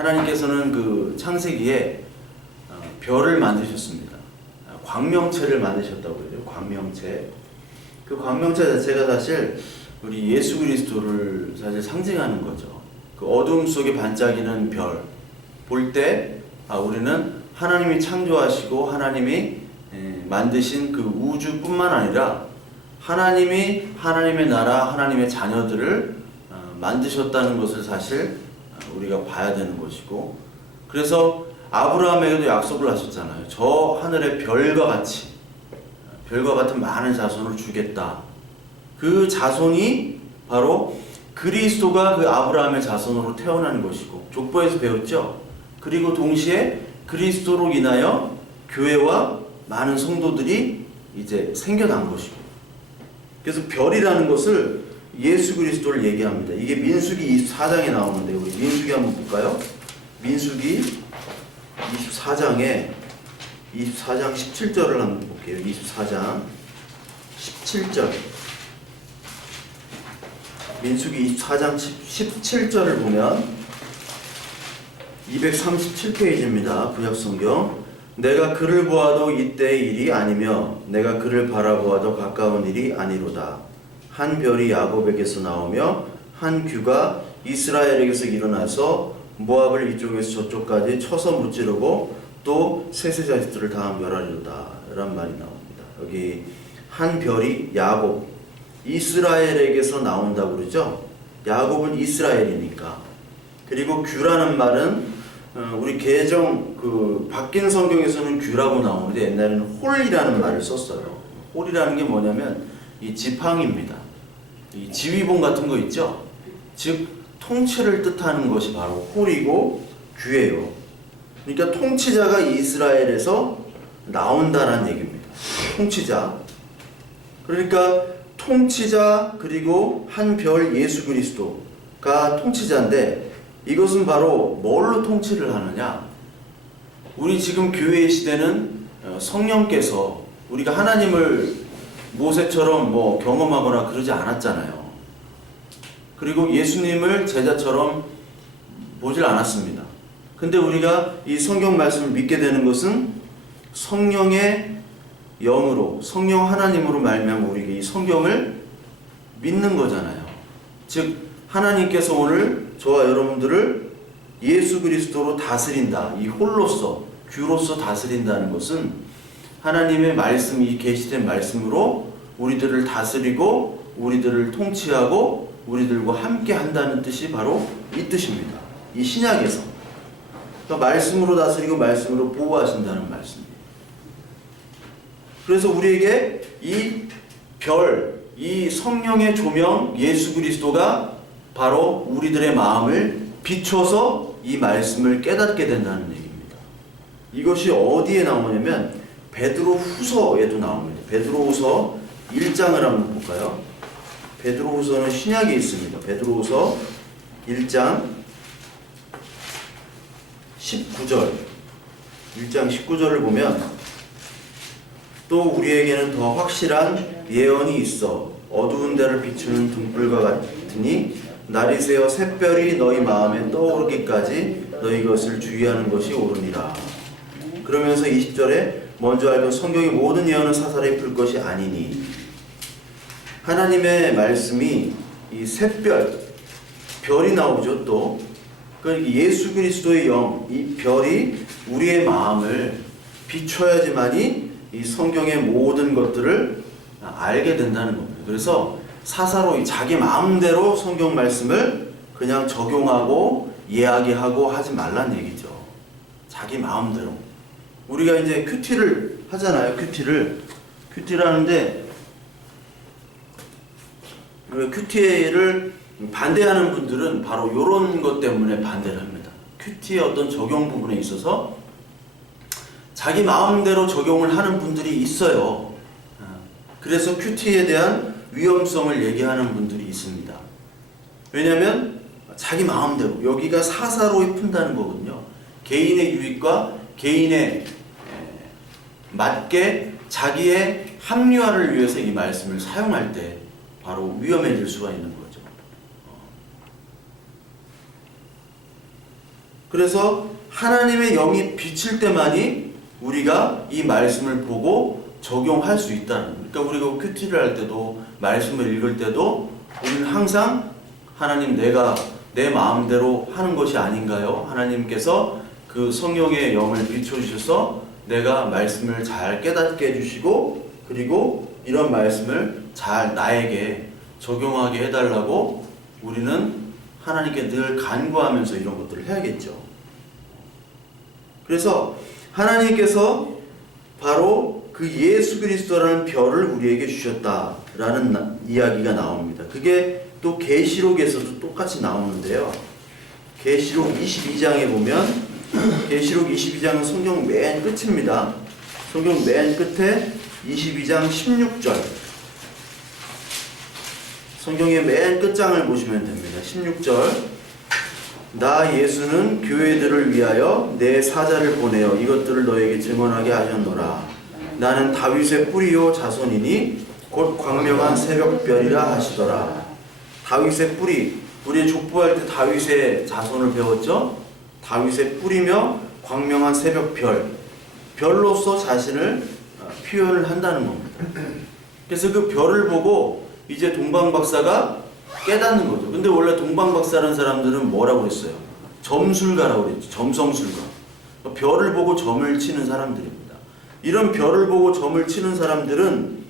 하나님께서는 그 창세기에 별을 만드셨습니다. 광명체를 만드셨다고 그러죠. 광명체. 그 광명체 자체가 사실 우리 예수 그리스도를 사실 상징하는 거죠. 그 어둠 속에 반짝이는 별 볼 때 우리는 하나님이 창조하시고 하나님이 만드신 그 우주뿐만 아니라 하나님이 하나님의 나라, 하나님의 자녀들을 만드셨다는 것을 사실 우리가 봐야 되는 것이고, 그래서 아브라함에게도 약속을 하셨잖아요. 저 하늘의 별과 같은 많은 자손을 주겠다. 그 자손이 바로 그리스도가 그 아브라함의 자손으로 태어나는 것이고, 족보에서 배웠죠. 그리고 동시에 그리스도로 인하여 교회와 많은 성도들이 이제 생겨난 것이고, 그래서 별이라는 것을 예수 그리스도를 얘기합니다. 이게 민수기 24장에 나오는데, 우리 민수기 한번 볼까요? 민수기 24장 17절을 한번 볼게요. 24장 17절. 민수기 24장 17절을 보면 237페이지입니다. 구약성경. 내가 그를 보아도 이때의 일이 아니며 내가 그를 바라보아도 가까운 일이 아니로다. 한 별이 야곱에게서 나오며 한 규가 이스라엘에게서 일어나서 모압을 이쪽에서 저쪽까지 쳐서 무찌르고 또 셋의 자식들을 다 멸하리로다 라는 말이 나옵니다. 여기 한 별이 야곱, 이스라엘에게서 나온다고 그러죠. 야곱은 이스라엘이니까. 그리고 규라는 말은 우리 개정 바뀐 성경에서는 규라고 나오는데 옛날에는 홀이라는 말을 썼어요. 홀이라는 게 뭐냐면 이 지팡이입니다. 이 지휘봉 같은 거 있죠. 즉 통치를 뜻하는 것이 바로 홀이고 규예요. 그러니까 통치자가 이스라엘에서 나온다는 얘기입니다. 통치자. 그러니까 통치자, 그리고 한 별 예수 그리스도가 통치자인데, 이것은 바로 뭘로 통치를 하느냐? 우리 지금 교회의 시대는 성령께서, 우리가 하나님을 모세처럼 경험하거나 그러지 않았잖아요. 그리고 예수님을 제자처럼 보질 않았습니다. 근데 우리가 이 성경 말씀을 믿게 되는 것은 성령의 영으로, 성령 하나님으로 말미암아 우리가 이 성경을 믿는 거잖아요. 즉 하나님께서 오늘 저와 여러분들을 예수 그리스도로 다스린다, 이 홀로서, 규로서 다스린다는 것은 하나님의 말씀이 계시된 말씀으로 우리들을 다스리고 우리들을 통치하고 우리들과 함께 한다는 뜻이 바로 이 뜻입니다. 이 신약에서 그러니까 말씀으로 다스리고 말씀으로 보호하신다는 말씀입니다. 그래서 우리에게 이 별, 이 성령의 조명 예수 그리스도가 바로 우리들의 마음을 비춰서 이 말씀을 깨닫게 된다는 얘기입니다. 이것이 어디에 나오냐면 베드로 후서에도 나옵니다. 베드로 후서 1장을 한번 볼까요? 베드로 후서는 신약에 있습니다. 베드로 후서 1장 19절. 1장 19절을 보면 또 우리에게는 더 확실한 예언이 있어 어두운 데를 비추는 등불과 같으니 날이 새어 샛별이 너희 마음에 떠오르기까지 너희 것을 주의하는 것이 옳으니라. 그러면서 20절에 먼저 알던 성경의 모든 예언은 사사로이 풀 것이 아니니, 하나님의 말씀이 이 샛별, 별이 나오죠. 또 그러니까 예수 그리스도의 영, 이 별이 우리의 마음을 비춰야지만이 이 성경의 모든 것들을 알게 된다는 겁니다. 그래서 사사로이 자기 마음대로 성경 말씀을 그냥 적용하고 이야기하고 하지 말란 얘기죠. 자기 마음대로. 우리가 이제 큐티를 하잖아요. 큐티를 하는데 큐티를 반대하는 분들은 바로 이런 것 때문에 반대를 합니다. 큐티의 어떤 적용 부분에 있어서 자기 마음대로 적용을 하는 분들이 있어요. 그래서 큐티에 대한 위험성을 얘기하는 분들이 있습니다. 왜냐하면 자기 마음대로, 여기가 사사로이 푼다는 거거든요. 개인의 유익과 개인의 맞게 자기의 합리화를 위해서 이 말씀을 사용할 때 바로 위험해질 수가 있는 거죠. 그래서 하나님의 영이 비칠 때만이 우리가 이 말씀을 보고 적용할 수 있다는, 그러니까 우리가 큐티를 할 때도 말씀을 읽을 때도 우리는 항상 하나님, 내가 내 마음대로 하는 것이 아닌가요? 하나님께서 그 성령의 영을 비춰주셔서 내가 말씀을 잘 깨닫게 해주시고, 그리고 이런 말씀을 잘 나에게 적용하게 해달라고 우리는 하나님께 늘 간구하면서 이런 것들을 해야겠죠. 그래서 하나님께서 바로 그 예수 그리스도라는 별을 우리에게 주셨다라는 이야기가 나옵니다. 그게 또 계시록에서도 똑같이 나오는데요. 계시록 22장에 보면, 계시록 22장은 성경 맨 끝입니다. 성경 맨 끝에 22장 16절, 성경의 맨 끝장을 보시면 됩니다. 16절, 나 예수는 교회들을 위하여 내 사자를 보내어 이것들을 너에게 증언하게 하셨노라. 나는 다윗의 뿌리요 자손이니 곧 광명한 새벽별이라 하시더라. 다윗의 뿌리, 우리 족보할 때 다윗의 자손을 배웠죠? 다윗의 뿌리며 광명한 새벽별, 별로서 자신을 표현을 한다는 겁니다. 그래서 그 별을 보고 이제 동방박사가 깨닫는 거죠. 근데 원래 동방박사라는 사람들은 뭐라고 그랬어요? 점술가라고 그랬죠. 점성술가. 별을 보고 점을 치는 사람들입니다. 이런 별을 보고 점을 치는 사람들은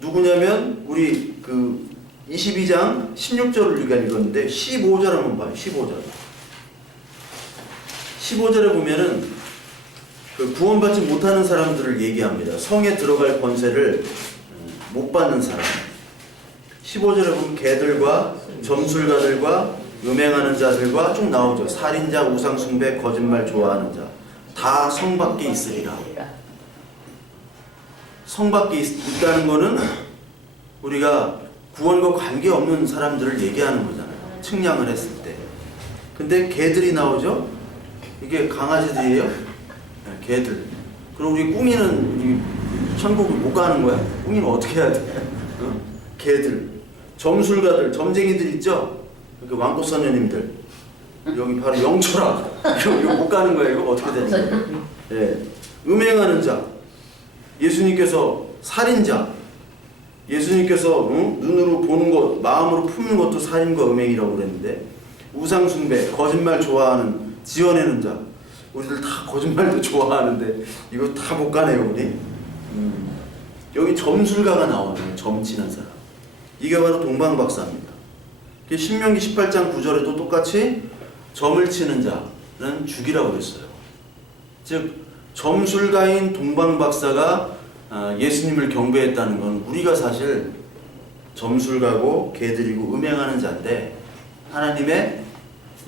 누구냐면, 우리 그 22장 16절을 우리가 읽었는데 15절 한번 봐요. 15절. 15절에 보면은 그 구원받지 못하는 사람들을 얘기합니다. 성에 들어갈 권세를 못 받는 사람. 15절에 보면 개들과 점술가들과 음행하는 자들과 쭉 나오죠. 살인자, 우상숭배, 거짓말 좋아하는 자, 다 성 밖에 있으리라. 성 밖에 있다는 거는 우리가 구원과 관계없는 사람들을 얘기하는 거잖아요. 측량을 했을 때. 근데 개들이 나오죠? 이게 강아지들이에요? 네, 개들. 그럼 우리 꿍이는 천국을 못 가는 거야? 꿍이는 어떻게 해야 돼? 어? 개들. 점술가들, 점쟁이들 있죠? 그 왕꽃선녀님들. 여기 바로 영초라. 이거 못 가는 거예요. 이거 어떻게 되는 거예요? 네. 음행하는 자. 예수님께서 살인자. 예수님께서 눈으로 보는 것, 마음으로 품는 것도 살인과 음행이라고 그랬는데, 우상숭배, 거짓말 좋아하는, 지어내는 자. 우리들 다 거짓말도 좋아하는데 이거 다 못 가네요, 우리. 여기 점술가가 나오네요. 점치는 사람. 이게 바로 동방박사입니다. 신명기 18장 9절에도 똑같이 점을 치는 자는 죽이라고 했어요. 즉 점술가인 동방박사가 예수님을 경배했다는 건 우리가 사실 점술가고 개들이고 음행하는 자인데, 하나님의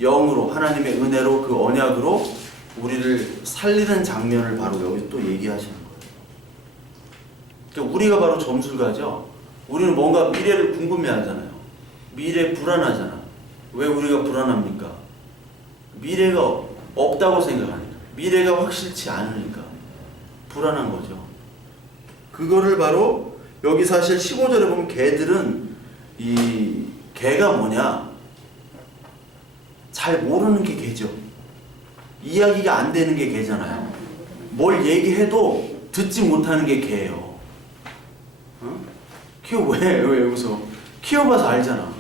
영으로, 하나님의 은혜로, 그 언약으로 우리를 살리는 장면을 바로 여기 또 얘기하시는 거예요. 그러니까 우리가 바로 점술가죠. 우리는 뭔가 미래를 궁금해하잖아요. 미래 불안하잖아. 왜 우리가 불안합니까? 미래가 없다고 생각하니까, 미래가 확실치 않으니까 불안한 거죠. 그거를 바로 여기 사실 15절에 보면 개들은, 이 개가 뭐냐, 잘 모르는 게 개죠. 이야기가 안 되는 게 개잖아요. 뭘 얘기해도 듣지 못하는 게 개예요. 왜 웃어? 키워봐서 알잖아.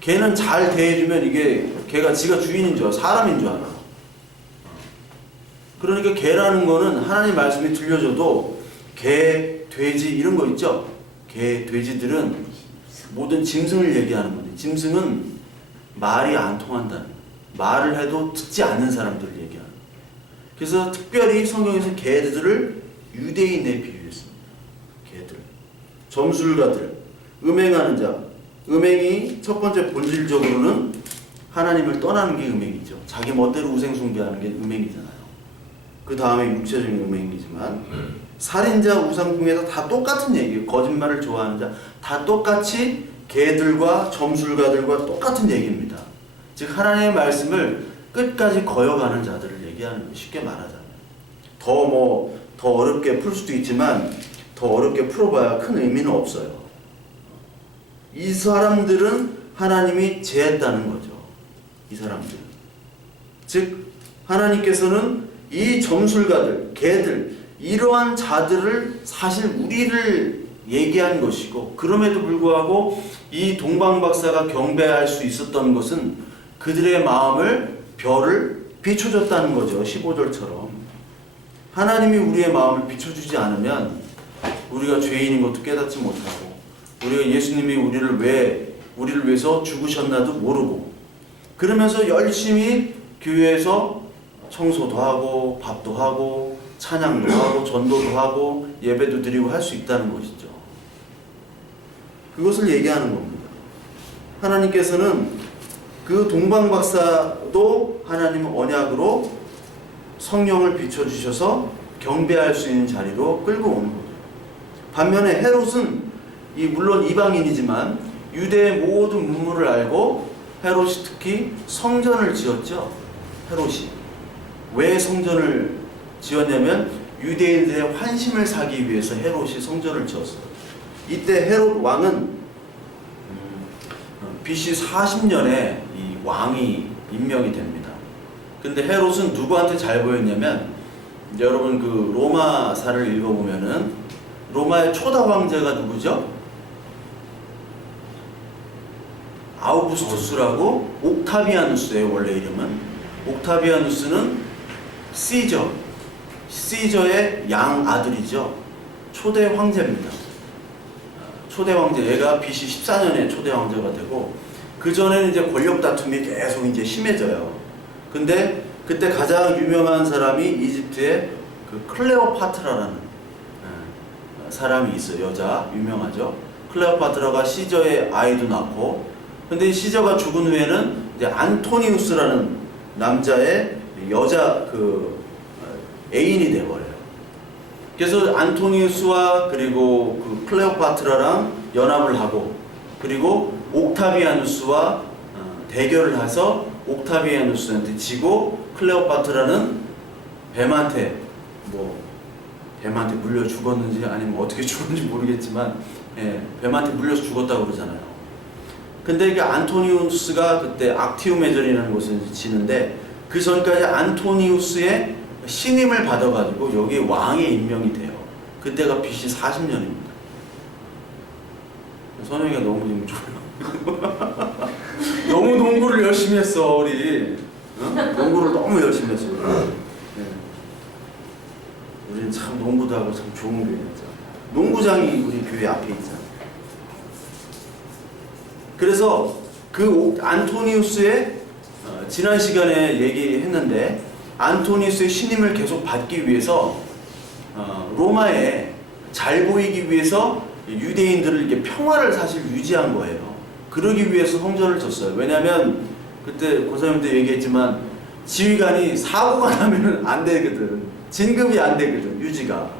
걔는 잘 대해주면 이게 걔가 지가 주인인 줄 알아. 사람인 줄 알아. 그러니까 개라는 거는 하나님 말씀이 들려줘도 개, 돼지 이런 거 있죠? 개, 돼지들은 모든 짐승을 얘기하는 건데, 짐승은 말이 안 통한다는 거예요. 말을 해도 듣지 않는 사람들을 얘기하는 거예요. 그래서 특별히 성경에서 개들을 유대인에 비유했습니다. 개들. 점술가들, 음행하는 자. 음행이 첫 번째 본질적으로는 하나님을 떠나는 게 음행이죠. 자기 멋대로 우상숭배하는 게 음행이잖아요. 그 다음에 육체적인 음행이지만, 살인자, 우상숭배가 다 똑같은 얘기예요. 거짓말을 좋아하는 자, 다 똑같이 개들과 점술가들과 똑같은 얘기입니다. 즉 하나님의 말씀을 끝까지 거역하는 자들을 얘기하는 거예요. 쉽게 말하자면. 더 어렵게 풀 수도 있지만 더 어렵게 풀어봐야 큰 의미는 없어요. 이 사람들은 하나님이 제했다는 거죠. 이 사람들. 즉 하나님께서는 이 점술가들, 개들, 이러한 자들을 사실 우리를 얘기한 것이고, 그럼에도 불구하고 이 동방박사가 경배할 수 있었던 것은 그들의 마음을 별을 비춰줬다는 거죠. 15절처럼 하나님이 우리의 마음을 비춰주지 않으면 우리가 죄인인 것도 깨닫지 못하고, 우리가 예수님이 우리를 위해서 죽으셨나도 모르고, 그러면서 열심히 교회에서 청소도 하고 밥도 하고 찬양도 하고 전도도 하고 예배도 드리고 할 수 있다는 것이죠. 그것을 얘기하는 겁니다. 하나님께서는 그 동방박사도 하나님은 언약으로 성령을 비춰주셔서 경배할 수 있는 자리로 끌고 오는 거죠. 반면에 헤롯은 물론 이방인이지만 유대의 모든 문물을 알고 헤롯이 특히 성전을 지었죠. 헤롯이 왜 성전을 지었냐면 유대인들의 환심을 사기 위해서 헤롯이 성전을 지었어요. 이때 헤롯 왕은 BC 40년에 이 왕이 임명이 됩니다. 근데 헤롯은 누구한테 잘 보였냐면, 여러분 그 로마사를 읽어보면은 로마의 초다 황제가 누구죠? 아우구스투스라고, 옥타비아누스예요. 원래 이름은 옥타비아누스는 시저의 양 아들이죠. 초대 황제입니다. 초대 황제, 얘가 BC 14년에 초대 황제가 되고, 그 전에는 이제 권력 다툼이 계속 이제 심해져요. 근데 그때 가장 유명한 사람이 이집트의 그 클레오파트라라는 사람이 있어요. 여자 유명하죠. 클레오파트라가 시저의 아이도 낳고, 근데 이 시저가 죽은 후에는 이제 안토니우스라는 남자의 여자 그 애인이 돼버려요. 그래서 안토니우스와 그리고 그 클레오파트라랑 연합을 하고, 그리고 옥타비아누스와 대결을 해서 옥타비아누스한테 지고, 클레오파트라는 뱀한테 물려 죽었는지 아니면 어떻게 죽었는지 모르겠지만, 뱀한테 물려서 죽었다고 그러잖아요. 근데 이게 안토니우스가 그때 악티우메전이라는 곳을 지는데, 그 전까지 안토니우스의 신임을 받아가지고 여기 왕에 임명이 돼요. 그때가 BC 40년입니다. 선영이가 너무 지금 졸려. 너무 농구를 열심히 했어 우리. 농구를 너무 열심히 했어. 우리는 참 농구도 하고 참 좋은 교회였죠. 농구장이 우리 교회 앞에 있잖아. 그래서 그 안토니우스의 지난 시간에 얘기했는데, 안토니우스의 신임을 계속 받기 위해서 로마에 잘 보이기 위해서 유대인들을 이렇게 평화를 사실 유지한 거예요. 그러기 위해서 성전을 졌어요. 왜냐하면 그때 고사님도 얘기했지만 지휘관이 사고가 나면 안 되거든. 진급이 안 되거든, 유지가.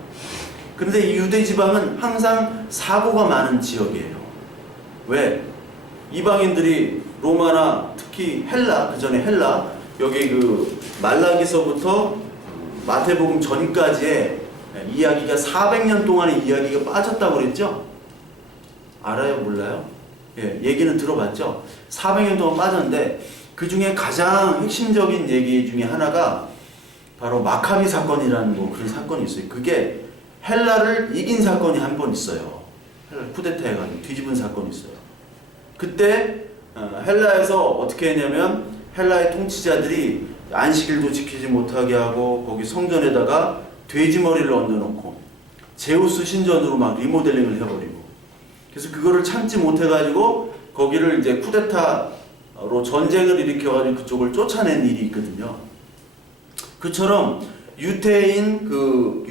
그런데 이 유대 지방은 항상 사고가 많은 지역이에요. 왜? 이방인들이 로마나 특히 헬라, 그 전에 헬라, 여기 그 말라기서부터 마태복음 전까지의 이야기가 400년 동안의 이야기가 빠졌다고 그랬죠? 알아요? 몰라요? 얘기는 들어봤죠? 400년 동안 빠졌는데, 그 중에 가장 핵심적인 얘기 중에 하나가 바로 마카비 사건이라는 그런 사건이 있어요. 그게 헬라를 이긴 사건이 한 번 있어요. 헬라 쿠데타 해가지고 뒤집은 사건이 있어요. 그때 헬라에서 어떻게 했냐면, 헬라의 통치자들이 안식일도 지키지 못하게 하고 거기 성전에다가 돼지 머리를 얹어놓고 제우스 신전으로 막 리모델링을 해버리고, 그래서 그거를 참지 못해가지고 거기를 이제 쿠데타로 전쟁을 일으켜가지고 그쪽을 쫓아낸 일이 있거든요. 그처럼 유태교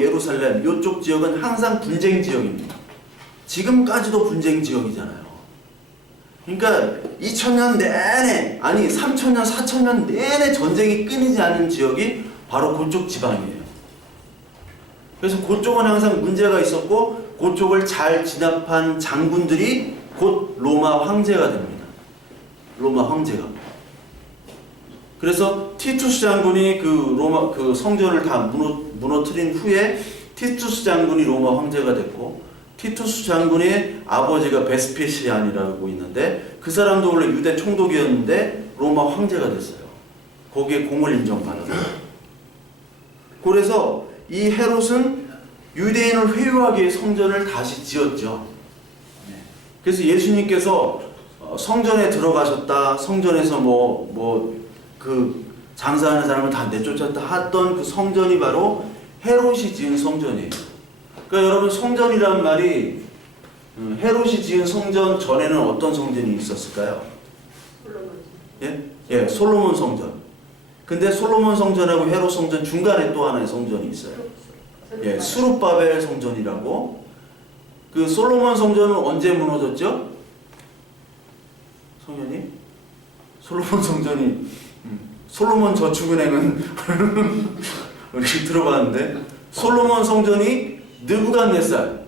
예루살렘 이쪽 지역은 항상 분쟁 지역입니다. 지금까지도 분쟁 지역이잖아요. 그러니까 2000년 내내, 아니 3000년, 4000년 내내 전쟁이 끊이지 않는 지역이 바로 그쪽 지방이에요. 그래서 그쪽은 항상 문제가 있었고, 그쪽을 잘 진압한 장군들이 곧 로마 황제가 됩니다. 로마 황제가. 그래서 티투스 장군이 그 성전을 다 무너뜨린 후에 티투스 장군이 로마 황제가 됐고, 티투스 장군의 아버지가 베스피시안이라고 있는데, 그 사람도 원래 유대 총독이었는데 로마 황제가 됐어요. 거기에 공을 인정받았어요. 그래서 이 헤롯은 유대인을 회유하기 위해 성전을 다시 지었죠. 그래서 예수님께서 성전에 들어가셨다, 성전에서 그 장사하는 사람을 다 내쫓았다 했던 그 성전이 바로 헤롯이 지은 성전이에요. 그러니까 여러분, 성전이란 말이 헤롯이 지은 성전 전에는 어떤 성전이 있었을까요? 예, 솔로몬 성전. 근데 솔로몬 성전하고 헤롯 성전 중간에 또 하나의 성전이 있어요. 예, 스룹바벨 성전이라고. 그 솔로몬 성전은 언제 무너졌죠? 성전이? 솔로몬 성전이 솔로몬 저축은행은 우리 들어봤는데, 솔로몬 성전이 느부갓네살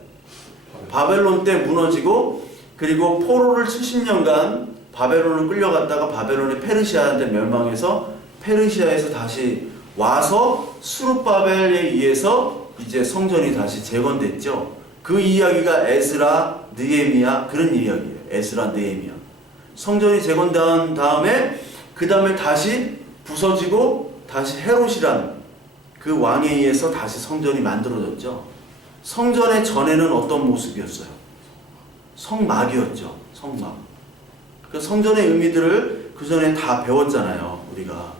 바벨론 때 무너지고, 그리고 포로를 70년간 바벨론을 끌려갔다가 바벨론이 페르시아한테 멸망해서 페르시아에서 다시 와서 수룹바벨에 의해서 이제 성전이 다시 재건됐죠. 그 이야기가 에스라, 느헤미야 그런 이야기예요. 에스라, 느헤미야. 성전이 재건된 다음에 그 다음에 다시 부서지고 다시 헤롯이란 그 왕에 의해서 다시 성전이 만들어졌죠. 성전의 전에는 어떤 모습이었어요? 성막이었죠. 성막. 그 성전의 의미들을 그 전에 다 배웠잖아요, 우리가.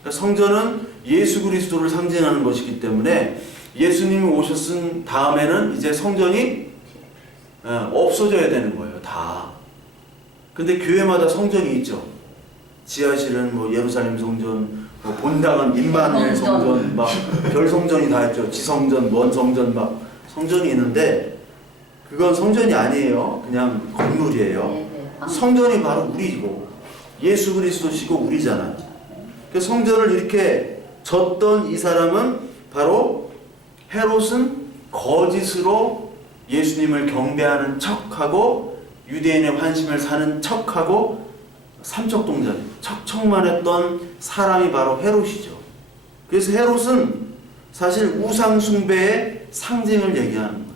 그러니까 성전은 예수 그리스도를 상징하는 것이기 때문에 예수님이 오셨은 다음에는 이제 성전이 없어져야 되는 거예요, 다. 근데 교회마다 성전이 있죠. 지하실은 예루살렘 성전, 본당은 임마누엘 성전, 막 별 성전이 다 있죠. 지성전, 먼 성전, 막 성전이 있는데 그건 성전이 아니에요. 그냥 건물이에요. 성전이 바로 우리고 예수 그리스도시고 우리잖아요. 그 성전을 이렇게 졌던 이 사람은 바로 헤롯은 거짓으로 예수님을 경배하는 척하고 유대인의 환심을 사는 척하고 삼척동전, 척척만 했던 사람이 바로 헤롯이죠. 그래서 헤롯은 사실 우상 숭배의 상징을 얘기하는 거예요.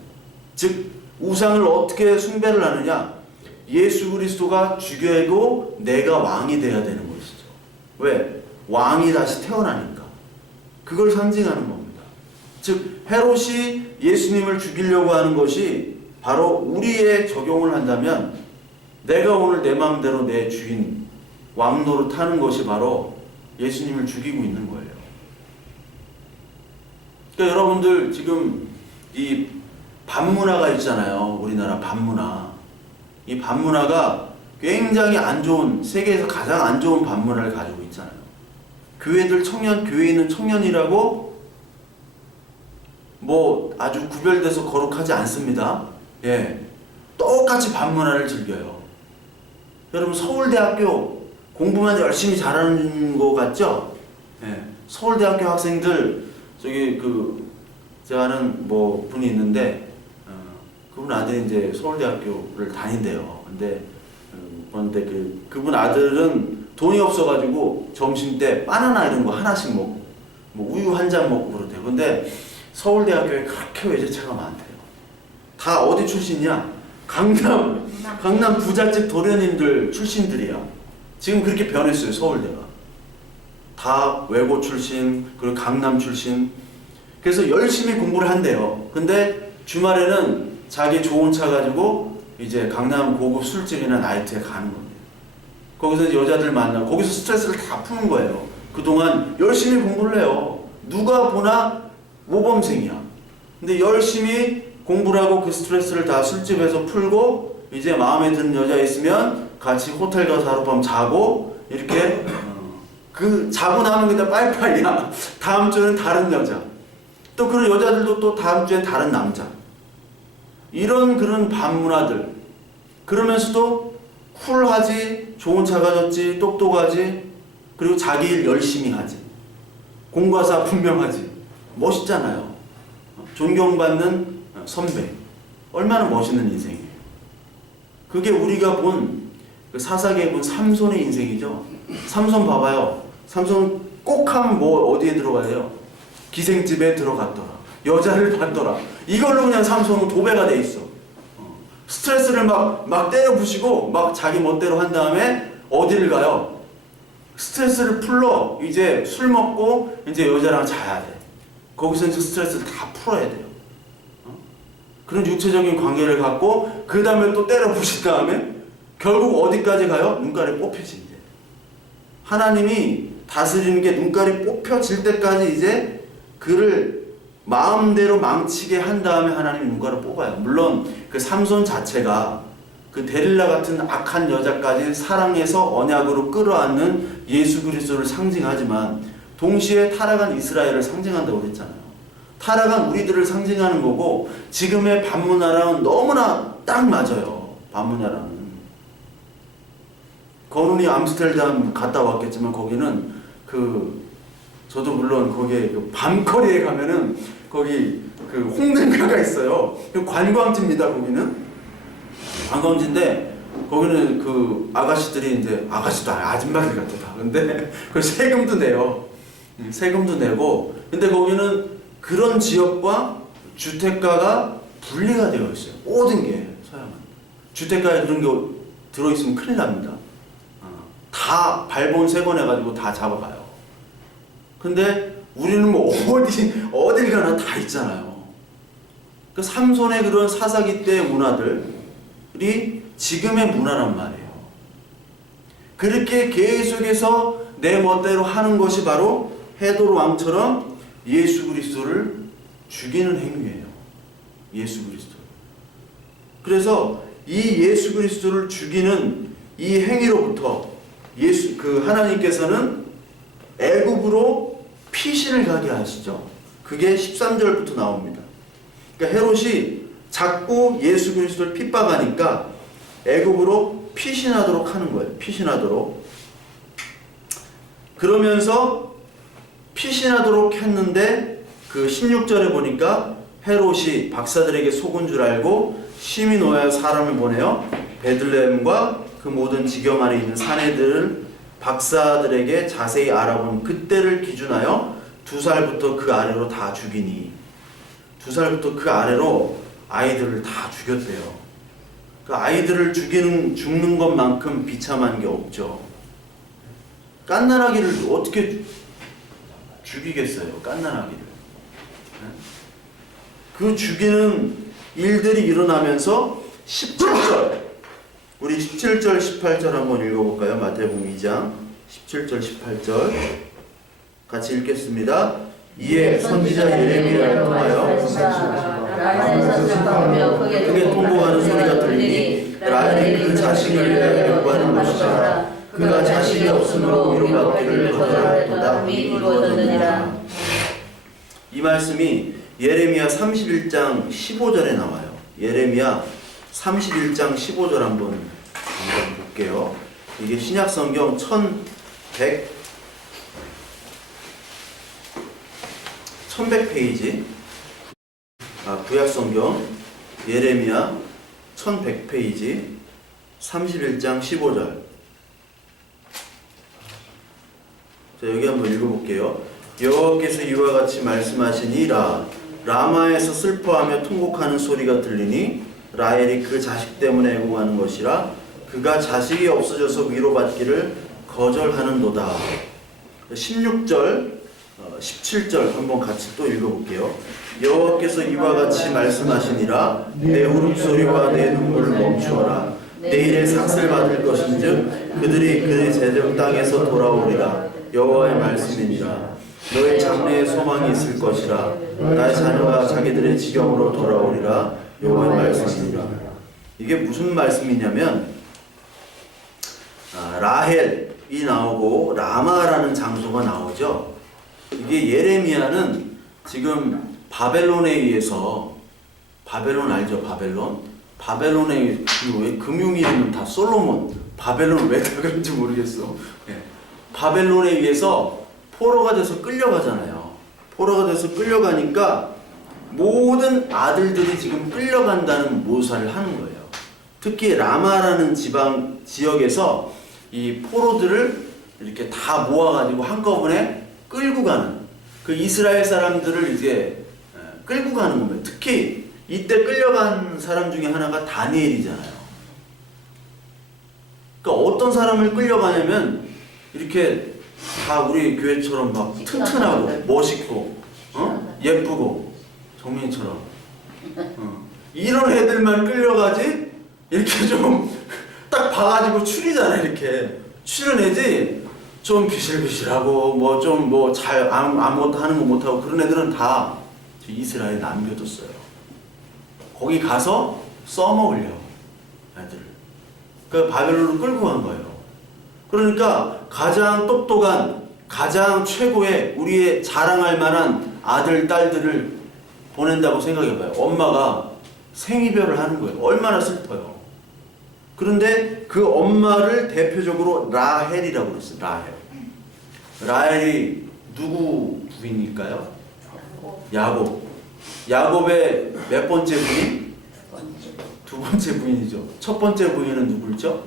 즉 우상을 어떻게 숭배를 하느냐? 예수 그리스도가 죽여고 내가 왕이 돼야 되는 것이죠. 왜? 왕이 다시 태어나니까. 그걸 상징하는 겁니다. 즉 헤롯이 예수님을 죽이려고 하는 것이 바로 우리에 적용을 한다면 내가 오늘 내 마음대로 내 주인 왕 노릇하는 것이 바로 예수님을 죽이고 있는 거예요. 그러니까 여러분들 지금 이 반문화가 있잖아요. 우리나라 반문화. 이 반문화가 굉장히 안 좋은, 세계에서 가장 안 좋은 반문화를 가지고 있잖아요. 교회들 교회에 있는 청년이라고 아주 구별돼서 거룩하지 않습니다. 예, 똑같이 반문화를 즐겨요. 여러분 서울대학교 공부만 열심히 잘하는 거 같죠? 예, 서울대학교 학생들 제가 아는 분이 있는데 그분 아들이 이제 서울대학교를 다닌대요. 근데 그분 아들은 돈이 없어가지고 점심 때 바나나 이런 거 하나씩 먹고 우유 한 잔 먹고 그러대요. 근데 서울대학교에 그렇게 외제차가 많대요. 다 어디 출신이야? 강남 부잣집 도련님들 출신들이야. 지금 그렇게 변했어요, 서울대가. 다 외고 출신, 그리고 강남 출신. 그래서 열심히 공부를 한대요. 근데 주말에는 자기 좋은 차 가지고 이제 강남 고급 술집이나 나이트에 가는 겁니다. 거기서 여자들 만나고 거기서 스트레스를 다 푸는 거예요. 그동안 열심히 공부를 해요. 누가 보나 모범생이야. 근데 열심히 공부를 하고 그 스트레스를 다 술집에서 풀고 이제 마음에 드는 여자 있으면 같이 호텔 가서 하룻밤 자고 이렇게 자고 나면 그냥 빠이빠이야. 다음 주는 다른 여자. 또 그런 여자들도 또 다음 주엔 다른 남자. 그런 반문화들. 그러면서도 쿨하지, 좋은 차 가졌지, 똑똑하지, 그리고 자기 일 열심히 하지. 공과사 분명하지. 멋있잖아요. 존경받는 선배. 얼마나 멋있는 인생이에요. 그게 우리가 본 사사기에 본 삼손의 인생이죠. 삼손 봐봐요. 삼손 꼭 하면 어디에 들어가요? 기생집에 들어갔더라. 여자를 봤더라. 이걸로 그냥 삼손은 도배가 돼 있어. 스트레스를 막 때려 부시고 막 자기 멋대로 한 다음에 어디를 가요? 스트레스를 풀러 이제 술 먹고 이제 여자랑 자야 돼. 거기서 이제 스트레스를 다 풀어야 돼요. 그런 육체적인 관계를 갖고 그 다음에 또 때려 부신 다음에 결국 어디까지 가요? 눈깔이 뽑혀진대. 하나님이 다스리는 게 눈깔이 뽑혀질 때까지 이제 그를 마음대로 망치게 한 다음에 하나님이 눈깔을 뽑아요. 물론 그 삼손 자체가 그 데릴라 같은 악한 여자까지 사랑해서 언약으로 끌어안는 예수 그리스도를 상징하지만 동시에 타락한 이스라엘을 상징한다고 그랬잖아요. 타락한 우리들을 상징하는 거고 지금의 반문화랑은 너무나 딱 맞아요. 반문화랑은. 건운이 암스테르담 갔다 왔겠지만 거기는 저도 물론 거기에 밤거리에 가면은 거기 홍등가가 있어요. 관광지입니다. 거기는 관광지인데 거기는 아가씨들이 이제 아가씨도 아니라 아줌마들 같아. 근데 그 세금도 내요. 세금도 내고. 근데 거기는 그런 지역과 주택가가 분리가 되어 있어요. 모든 게 서양은 주택가에 그런 게 들어 있으면 큰일 납니다. 다 발본 세건해가지고 다 잡아가요. 근데 우리는 뭐 어딜 가나 다 있잖아요. 그 삼손의 그런 사사기 때의 문화들이 지금의 문화란 말이에요. 그렇게 계속해서 내 멋대로 하는 것이 바로 헤롯 왕처럼 예수 그리스도를 죽이는 행위예요. 예수 그리스도. 그래서 이 예수 그리스도를 죽이는 이 행위로부터 하나님께서는 애굽으로 피신을 가게 하시죠. 그게 13절부터 나옵니다. 그러니까 헤롯이 자꾸 예수 그리스도를 핍박하니까 애굽으로 피신하도록 하는 거예요. 피신하도록. 그러면서 피신하도록 했는데 그 16절에 보니까 헤롯이 박사들에게 속은 줄 알고 심히 노하여 사람을 보내어 베들레헴과 그 모든 지경 안에 있는 사내들을 박사들에게 자세히 알아본 그때를 기준하여 2살부터 그 아래로 다 죽이니 2살부터 그 아래로 아이들을 다 죽였대요. 그 아이들을 죽는 것만큼 비참한 게 없죠. 갓난아기를 어떻게 죽이겠어요? 갓난아기를. 그 죽이는 일들이 일어나면서 17절 우리 17절 18절 한번 읽어볼까요? 마태복음 2장 17절 18절 같이 읽겠습니다. 이에 선지자 예레미야를 통하여 크게 통곡하는 소리가 들리니 라헬이 그 자식을 위하여 구하는 것이라. 그가 자식이 없으므로 위로받기를 거절하였도다. 이 말씀이 예레미야 31장 15절에 나와요. 예레미야 31장 15절 한번 볼게요. 이게 신약성경 1100페이지 구약성경 예레미야 1100페이지 31장 15절. 자, 여기 한번 읽어볼게요. 여호와께서 이와 같이 말씀하시니라. 라마에서 슬퍼하며 통곡하는 소리가 들리니 라헬이 그 자식 때문에 애곡하는 것이라. 그가 자식이 없어져서 위로받기를 거절하는도다. 16절 17절 한번 같이 또 읽어볼게요. 여호와께서 이와 같이 말씀하시니라. 내 울음소리와 내 눈물을 멈추어라. 내일의 삭슬 받을 것인즉 그들이 그의 제적 땅에서 돌아오리라. 여호와의 말씀이니라. 너의 장래에 소망이 있을 것이라. 나의 자녀가 자기들의 지경으로 돌아오리라. 여호와의 말씀이니라. 이게 무슨 말씀이냐면 라헬이 나오고 라마라는 장소가 나오죠. 이게 예레미야는 지금 바벨론에 의해서, 바벨론 알죠? 바벨론에 의해, 왜 금융 이름은 다 솔로몬, 바벨론 왜 다 그런지 모르겠어. 바벨론에 의해서 포로가 돼서 끌려가잖아요. 포로가 돼서 끌려가니까 모든 아들들이 지금 끌려간다는 묘사를 하는 거예요. 특히 라마라는 지역에서 이 포로들을 이렇게 다 모아가지고 한꺼번에 끌고 가는, 그 이스라엘 사람들을 이제 끌고 가는 겁니다. 특히 이때 끌려간 사람 중에 하나가 다니엘이잖아요. 그러니까 어떤 사람을 끌려가냐면 이렇게 다 우리 교회처럼 막 튼튼하고 멋있고 예쁘고 정민이처럼 이런 애들만 끌려가지 이렇게 좀 딱 봐가지고 추리잖아. 이렇게 추리는 애지 좀 비실비실하고 뭐 좀 뭐 잘 아무것도 하는 거 못하고 그런 애들은 다 이스라엘에 남겨뒀어요. 거기 가서 써먹으려고 애들을. 그 바벨론으로 끌고 간 거예요. 그러니까 가장 똑똑한 가장 최고의 우리의 자랑할 만한 아들 딸들을 보낸다고 생각해봐요. 엄마가 생이별을 하는 거예요. 얼마나 슬퍼요. 그런데 그 엄마를 대표적으로 라헬이라고 그랬어요. 라헬. 라헬이 누구 부인일까요? 야곱. 야곱의 몇 번째 부인? 두 번째 부인이죠. 첫 번째 부인은 누굴죠?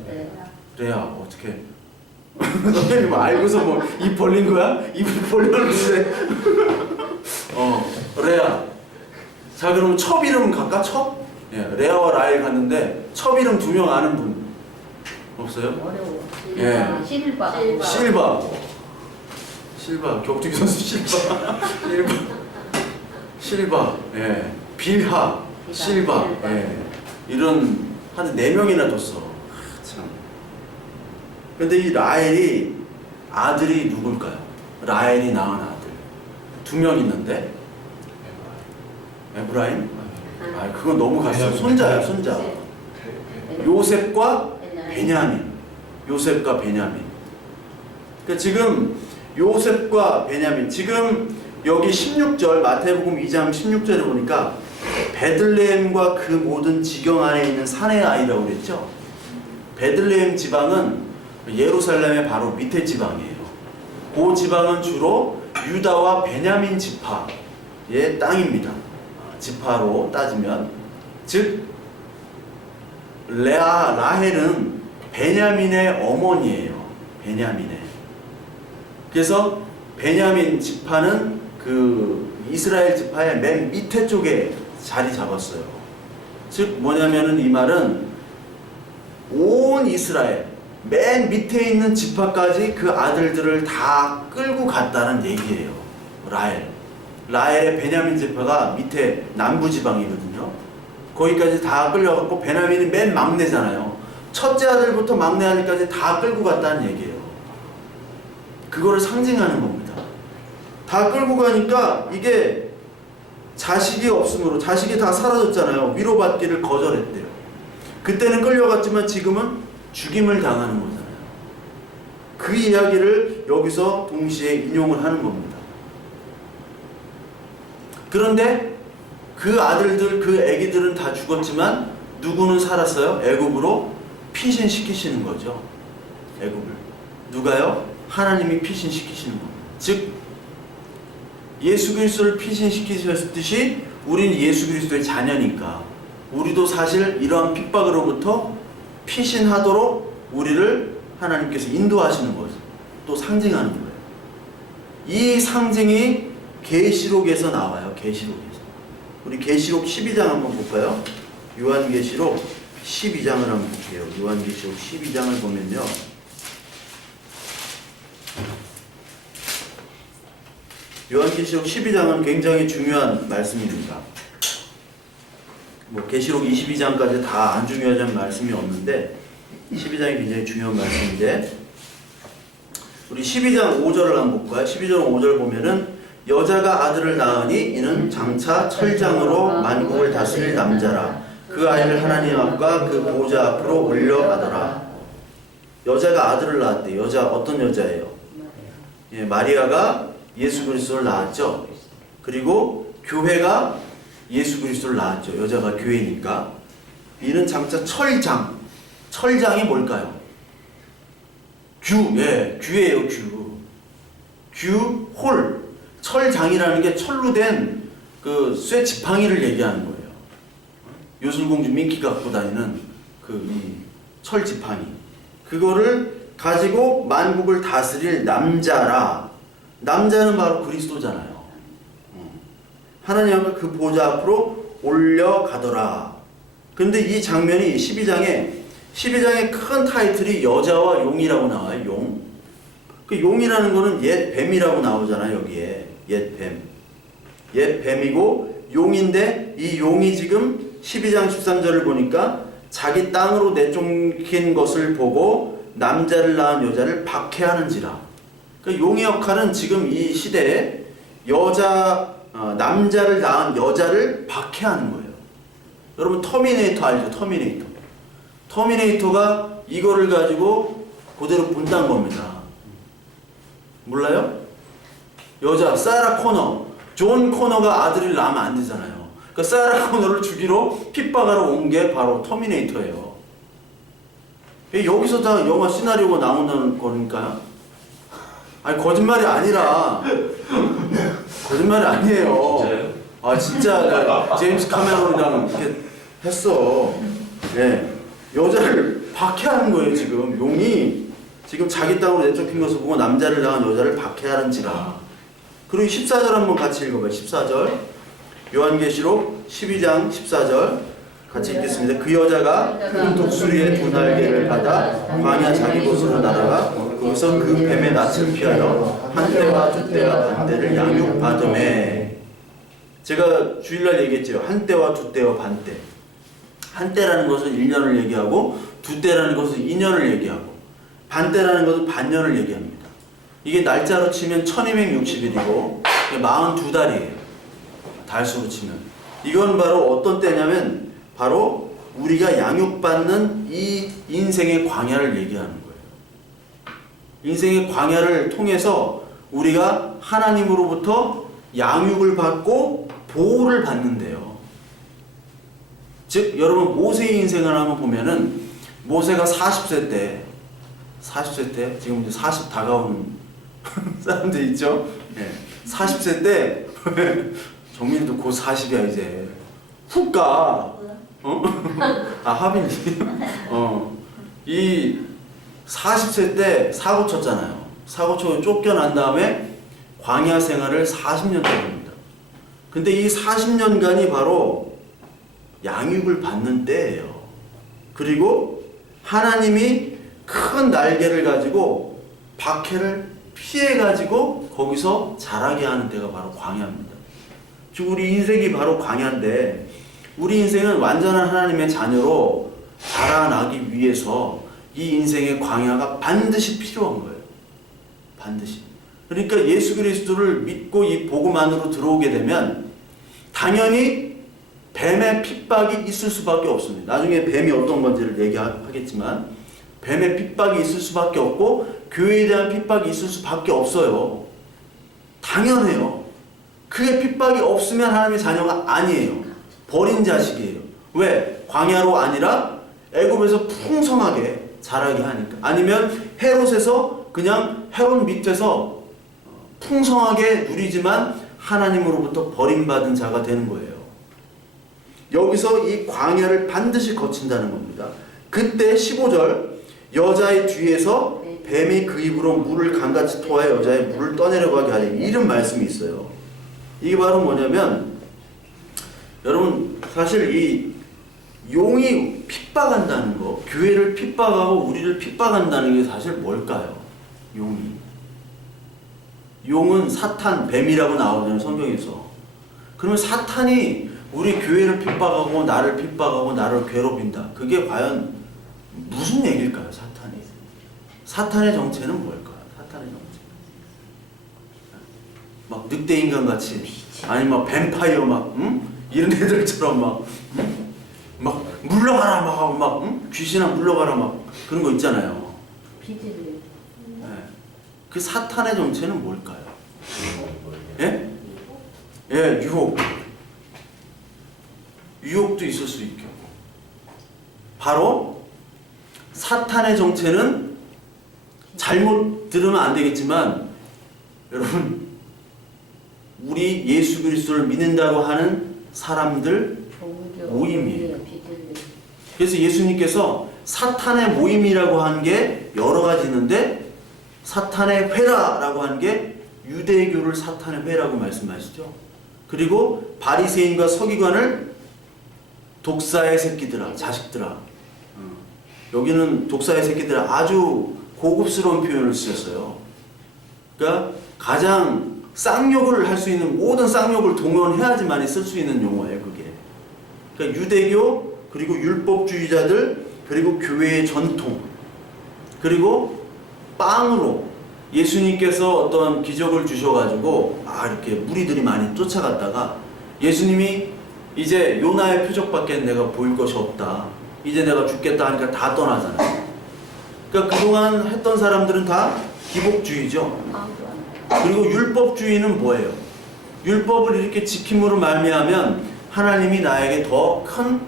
레아. 어떻게? 선생님 알고서 뭐 입 벌린 거야? 입 벌렸는데. 레아. 자, 그럼 첩 이름 갈까? 첩? 예, 레아와 라헬 갔는데 첩 이름 2명 아는 분 없어요? 어려워. 예. 실바. 실바. 격투기 선수 실바. 예. 빌하. 실바. 예. 이런 한 4명이나 뒀어. 참. 근데 이 라헬이 아들이 누굴까요? 라헬이 낳은 아들 2명 있는데 에브라임? 아, 그건 너무 갔어요. 손자야, 손자. 요셉과 베냐민. 요셉과 베냐민. 그러니까 지금 요셉과 베냐민. 지금 여기 16절 마태복음 2장 16절에 보니까 베들레헴과 그 모든 지경 안에 있는 산의 아이라고 그랬죠. 베들레헴 지방은 예루살렘의 바로 밑에 지방이에요. 그 지방은 주로 유다와 베냐민 지파의 땅입니다. 지파로 따지면 즉 라헬은 베냐민의 어머니예요. 베냐민의. 그래서 베냐민 지파는 그 이스라엘 지파의 맨 밑에 쪽에 자리 잡았어요. 즉 뭐냐면은 이 말은 온 이스라엘 맨 밑에 있는 지파까지 그 아들들을 다 끌고 갔다는 얘기예요. 라헬의 베냐민 지파가 밑에 남부 지방이거든요. 거기까지 다 끌려갔고 베냐민이 맨 막내잖아요. 첫째 아들부터 막내 아들까지 다 끌고 갔다는 얘기예요. 그거를 상징하는 겁니다. 다 끌고 가니까 이게 자식이 없으므로 자식이 다 사라졌잖아요. 위로받기를 거절했대요. 그때는 끌려갔지만 지금은 죽임을 당하는 거잖아요. 그 이야기를 여기서 동시에 인용을 하는 겁니다. 그런데 그 아들들, 그 애기들은 다 죽었지만 누구는 살았어요? 애굽으로 피신시키시는 거죠. 애굽을. 누가요? 하나님이 피신시키시는 겁니다. 즉 예수 그리스도를 피신시키셨듯이 우린 예수 그리스도의 자녀니까 우리도 사실 이러한 핍박으로부터 피신하도록 우리를 하나님께서 인도하시는 거죠. 또 상징하는 거예요. 이 상징이 계시록에서 나와요. 계시록에서. 우리 계시록 12장 한번 볼까요? 요한계시록 12장을 한번 볼게요. 요한계시록 12장을 보면요. 요한계시록 12장은 굉장히 중요한 말씀입니다. 뭐 계시록 22장까지 다 안 중요하다는 말씀이 없는데 12장이 굉장히 중요한 말씀인데 우리 12장 5절을 한번 볼까요? 12장 5절 보면은 여자가 아들을 낳으니 이는 장차 철장으로 만국을 다스릴 남자라 그 아이를 하나님 앞과 그 보호자 앞으로 올려가더라. 여자가 아들을 낳았대. 여자 어떤 여자예요? 예, 마리아가 예수 그리스도를 낳았죠. 그리고 교회가 예수 그리스도를 낳았죠. 여자가 교회니까. 이는 장차 철장. 철장이 뭘까요? 규예요, 규, 홀. 철장이라는 게 철로 된 그 쇠 지팡이를 얘기하는 거예요. 요술공주 민키가 갖고 다니는 그 이 철 지팡이. 그거를 가지고 만국을 다스릴 남자라. 남자는 바로 그리스도잖아요. 하나님 앞에 그 보좌 앞으로 올려가더라. 근데 이 장면이 12장의 큰 타이틀이 여자와 용이라고 나와요. 용. 그 용이라는 거는 옛 뱀이라고 나오잖아요. 여기에 옛 뱀. 옛 뱀이고 용인데 이 용이 지금 12장 13절을 보니까 자기 땅으로 내쫓긴 것을 보고 남자를 낳은 여자를 박해하는지라. 그 용의 역할은 지금 이 시대에 남자를 낳은 여자를 박해하는 거예요. 여러분 터미네이터 알죠? 터미네이터. 터미네이터가 이거를 가지고 그대로 본다는 겁니다. 몰라요? 여자 사라 코너, 존 코너가 아들을 낳으면 안 되잖아요. 그러니까 사라 코너를 죽이러 핍박하러 온 게 바로 터미네이터예요. 여기서 다 영화 시나리오가 나온다는 거니까요. 아니 거짓말이 아니라 거짓말이 아니에요. 진짜요? 아 진짜 제임스 카메론이랑 이렇게 했어. 네. 여자를 박해하는 거예요. 지금 용이 지금 자기 땅으로 내쫓긴 것을 보고 남자를 낳은 여자를 박해하는지라. 그리고 14절 한번 같이 읽어봐요. 14절 요한계시록 12장 14절 같이 읽겠습니다. 그 여자가 큰 독수리의 두 날개를 받아 광야 자기 곳으로 날아가 거기서 그 뱀의 낯을 피하여 한때와 두때와 반때를 양육받음에. 제가 주일날 얘기했죠. 한때와 두때와 반때. 한때라는 것은 1년을 얘기하고 두때라는 것은 2년을 얘기하고 반때라는 것은 반년을 얘기합니다. 이게 날짜로 치면 1260일이고 42달이에요. 달수로 치면. 이건 바로 어떤 때냐면 바로 우리가 양육받는 이 인생의 광야를 얘기하는 거예요. 인생의 광야를 통해서 우리가 하나님으로부터 양육을 받고 보호를 받는데요. 즉 여러분 모세의 인생을 한번 보면은 모세가 40세 때 지금 이제 40 다가오는 사람들 있죠? 네. 40세 때 정민이도 곧 40이야 이제. 훅 가. 어? 아 하빈이. 이 40세 때 사고 쳤잖아요. 사고 치고 쫓겨난 다음에 광야 생활을 40년 동안입니다. 근데 이 40년간이 바로 양육을 받는 때예요. 그리고 하나님이 큰 날개를 가지고 박해를 피해 가지고 거기서 자라게 하는 데가 바로 광야입니다. 즉 우리 인생이 바로 광야인데 우리 인생은 완전한 하나님의 자녀로 자라나기 위해서 이 인생의 광야가 반드시 필요한 거예요. 반드시. 그러니까 예수 그리스도를 믿고 이 복음 안으로 들어오게 되면 당연히 뱀의 핍박이 있을 수밖에 없습니다. 나중에 뱀이 어떤 건지를 얘기하겠지만 뱀의 핍박이 있을 수밖에 없고 교회에 대한 핍박이 있을 수밖에 없어요. 당연해요. 그의 핍박이 없으면 하나님의 자녀가 아니에요. 버린 자식이에요. 왜? 광야로 아니라 애굽에서 풍성하게 자라게 하니까. 아니면 헤롯에서 그냥 헤롯 밑에서 풍성하게 누리지만 하나님으로부터 버림받은 자가 되는 거예요. 여기서 이 광야를 반드시 거친다는 겁니다. 그때 15절 여자의 뒤에서 뱀이 그 입으로 물을 강같이 토하여 여자의 물을 떠내려가게 하리. 이런 말씀이 있어요. 이게 바로 뭐냐면 여러분 사실 이 용이 핍박한다는 거, 교회를 핍박하고 우리를 핍박한다는 게 사실 뭘까요? 용은 사탄, 뱀이라고 나오잖아요, 성경에서. 그러면 사탄이 우리 교회를 핍박하고 나를 핍박하고 나를 괴롭힌다. 그게 과연 무슨 얘기일까요, 사탄이? 사탄의 정체는 뭘까요? 사탄의 정체. 막 늑대 인간 같이, 아니 막 뱀파이어 막, 이런 애들처럼 막 물러가라 막 하고 막 귀신아 물러가라 막 그런 거 있잖아요. 네. 그 사탄의 정체는 뭘까요? 예? 예, 유혹도 있을 수 있고. 바로 사탄의 정체는 잘못 들으면 안 되겠지만 여러분 우리 예수 그리스도를 믿는다고 하는 사람들 모임이에요. 그래서 예수님께서 사탄의 모임이라고 한 게 여러 가지 있는데 사탄의 회라라고 한 게 유대교를 사탄의 회라고 말씀하시죠. 그리고 바리새인과 서기관을 독사의 새끼들아, 자식들아. 여기는 독사의 새끼들아 아주 고급스러운 표현을 쓰셨어요. 그러니까 가장 쌍욕을 할 수 있는 모든 쌍욕을 동원해야지만 쓸 수 있는 용어예요, 그게. 그러니까 유대교, 그리고 율법주의자들, 그리고 교회의 전통, 그리고 빵으로 예수님께서 어떤 기적을 주셔가지고 이렇게 무리들이 많이 쫓아갔다가 예수님이 이제 요나의 표적밖에 내가 보일 것이 없다. 이제 내가 죽겠다 하니까 다 떠나잖아요. 그러니까 그동안 했던 사람들은 다 기복주의죠. 그리고 율법주의는 뭐예요? 율법을 이렇게 지킴으로 말미암으면 하나님이 나에게 더 큰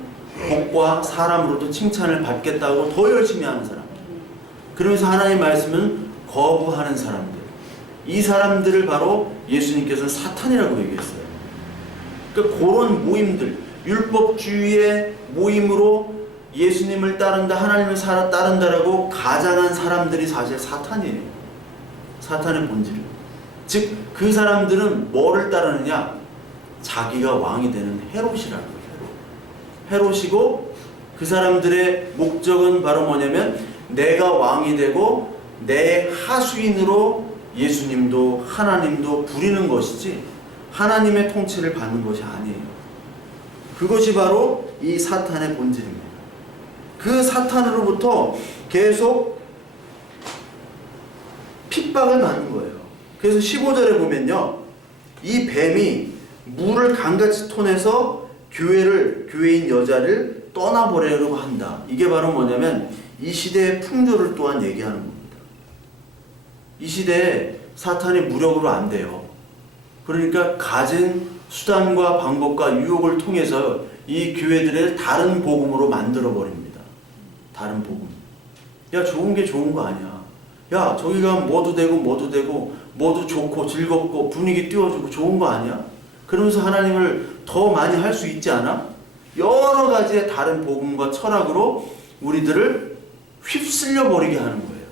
복과 사람으로도 칭찬을 받겠다고 더 열심히 하는 사람. 그러면서 하나님 말씀은 거부하는 사람들. 이 사람들을 바로 예수님께서는 사탄이라고 얘기했어요. 그러니까 그런 모임들, 율법주의의 모임으로 예수님을 따른다, 하나님을 따른다라고 가장한 사람들이 사실 사탄이에요. 사탄의 본질은. 즉, 그 사람들은 뭐를 따르느냐? 자기가 왕이 되는 헤롯이라는 거예요. 헤롯이고, 그 사람들의 목적은 바로 뭐냐면 내가 왕이 되고 내 하수인으로 예수님도 하나님도 부리는 것이지 하나님의 통치를 받는 것이 아니에요. 그것이 바로 이 사탄의 본질입니다. 그 사탄으로부터 계속 핍박을 받는 거예요. 그래서 15절에 보면요, 이 뱀이 물을 강같이 토내서 교회인 여자를 떠나보려고 한다. 이게 바로 뭐냐면 이 시대의 풍조를 또한 얘기하는 겁니다. 이 시대에 사탄이 무력으로 안 돼요. 그러니까 가진 수단과 방법과 유혹을 통해서 이 교회들을 다른 복음으로 만들어 버립니다. 다른 복음. 야, 좋은 게 좋은 거 아니야. 야, 저기 가면 뭐도 되고 뭐도 좋고 즐겁고 분위기 띄워주고 좋은 거 아니야? 그러면서 하나님을 더 많이 할 수 있지 않아? 여러 가지의 다른 복음과 철학으로 우리들을 휩쓸려 버리게 하는 거예요.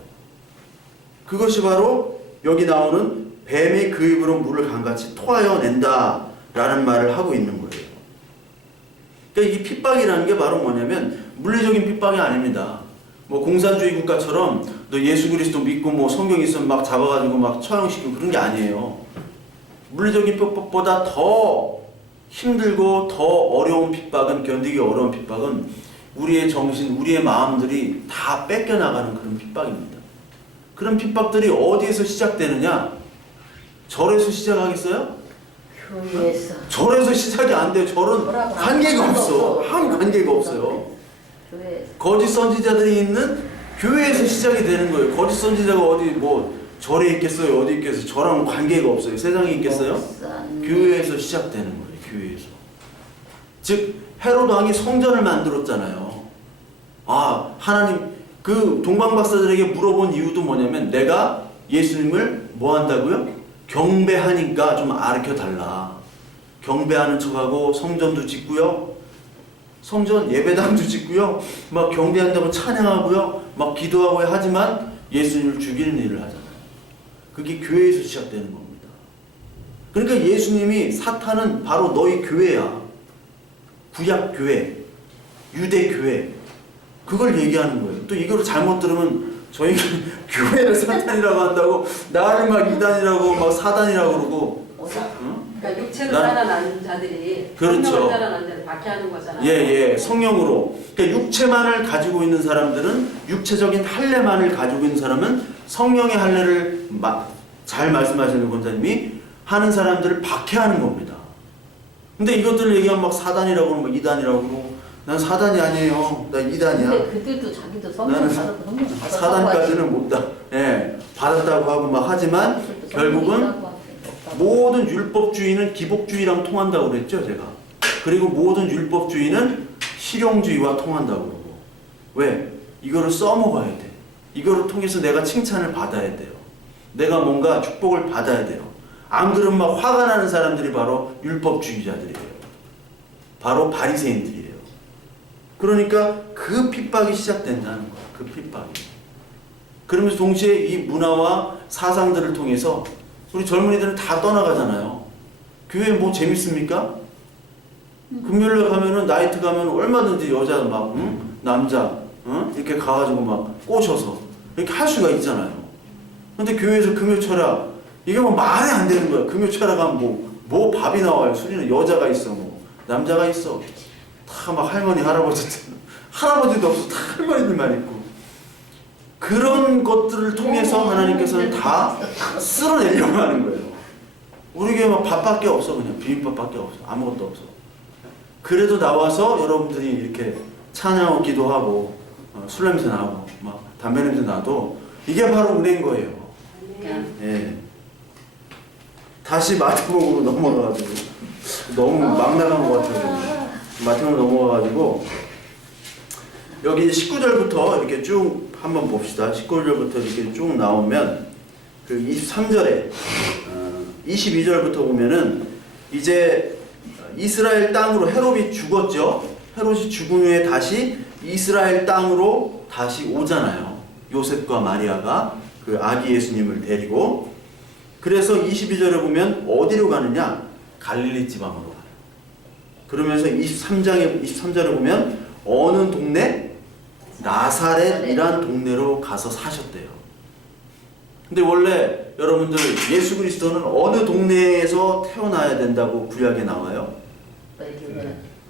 그것이 바로 여기 나오는 뱀이 그 입으로 물을 강같이 토하여 낸다 라는 말을 하고 있는 거예요. 그러니까 이 핍박이라는 게 바로 뭐냐면 물리적인 핍박이 아닙니다. 뭐 공산주의 국가처럼 너 예수 그리스도 믿고 뭐 성경 있으면 막 잡아가지고 막 처형시키고 그런 게 아니에요. 물리적인 핍박보다 더 힘들고 더 어려운 핍박은, 견디기 어려운 핍박은 우리의 정신, 우리의 마음들이 다 뺏겨나가는 그런 핍박입니다. 그런 핍박들이 어디에서 시작되느냐? 절에서 시작하겠어요? 교회에서. 절에서 시작이 안 돼요. 절은 관계가 없어. 한 관계가 없어요. 교회에서. 거짓 선지자들이 있는 교회에서 시작이 되는 거예요. 거짓 선지자가 어디 뭐 절에 있겠어요? 어디 있겠어요? 저랑 관계가 없어요. 세상에 있겠어요? 교회에서 시작되는 거예요. 교회에서. 즉 헤롯 왕이 성전을 만들었잖아요. 하나님 그 동방 박사들에게 물어본 이유도 뭐냐면 내가 예수님을 뭐 한다고요? 경배하니까 좀 가르쳐 달라. 경배하는 척하고 성전도 짓고요. 성전 예배당도 짓고요. 막 경배한다고 찬양하고요. 막 기도하고 하지만 예수님을 죽이는 일을 하잖아요. 그게 교회에서 시작되는 겁니다. 그러니까 예수님이 사탄은 바로 너희 교회야. 구약 교회, 유대 교회. 그걸 얘기하는 거예요. 또 이거를 잘못 들으면 저희 교회를 사탄이라고 한다고 나를 막 이단이라고 막 사단이라고 그러고. 그러니까 육체로 살아난 자들이 그렇죠. 성령으로 살아난 자들 박해하는 거잖아요. 예, 성령으로. 그러니까 육체만을 가지고 있는 사람들은, 육체적인 할례만을 가지고 있는 사람은 성령의 할례를 잘 말씀하시는 권사님이 하는 사람들을 박해하는 겁니다. 근데 이것들을 얘기하면 막 사단이라고 그러고 막 이단이라고 그러고 난 사단이 아니에요. 난 이단이야. 근데 그들도 자기도 성령 받아도 성령 받았다고 사단까지는 못 받았다고 하고 막 하지만 결국은 모든 율법주의는 기복주의랑 통한다고 그랬죠, 제가. 그리고 모든 율법주의는 실용주의와 통한다고 그러고. 왜? 이거를 써먹어야 돼. 이거를 통해서 내가 칭찬을 받아야 돼요. 내가 뭔가 축복을 받아야 돼요. 안 그러면 막 화가 나는 사람들이 바로 율법주의자들이에요. 바로 바리새인들이에요. 그러니까 그 핍박이 시작된다는 거야. 그 핍박이. 그러면서 동시에 이 문화와 사상들을 통해서 우리 젊은이들은 다 떠나가잖아요. 교회 뭐 재밌습니까? 금요일에 가면은 나이트 가면 얼마든지 여자 막 남자 이렇게 가가지고 막 꼬셔서 이렇게 할 수가 있잖아요. 근데 교회에서 금요 철야 이게 뭐 말이 안 되는 거야. 금요철에 가면 뭐 밥이 나와요. 술이는 여자가 있어, 뭐 남자가 있어. 다 막 할머니, 할아버지도 없어. 다 할머니들만 있고. 그런 것들을 통해서 하나님께서는 다 쓸어내려고 하는 거예요. 우리 교회 막 밥밖에 없어. 그냥 비빔밥밖에 없어. 아무것도 없어. 그래도 나와서 여러분들이 이렇게 찬양하고 기도하고 술 냄새 나고 막 담배 냄새 나도 이게 바로 은혜인 거예요. 예. 다시 마태복음으로 넘어가가지고 너무 막 나간 것 같아요. 마태복음 넘어가가지고 여기 19절부터 이렇게 쭉 한번 봅시다. 19절부터 이렇게 쭉 나오면 그 23절에 22절부터 보면은 이제 이스라엘 땅으로 헤롯이 죽었죠. 헤롯이 죽은 후에 다시 이스라엘 땅으로 다시 오잖아요. 요셉과 마리아가 그 아기 예수님을 데리고. 그래서 22절에 보면 어디로 가느냐? 갈릴리 지방으로 가요. 그러면서 23절에 보면 어느 동네? 나사렛이란 동네로 가서 사셨대요. 근데 원래 여러분들 예수 그리스도는 어느 동네에서 태어나야 된다고 구약에 나와요?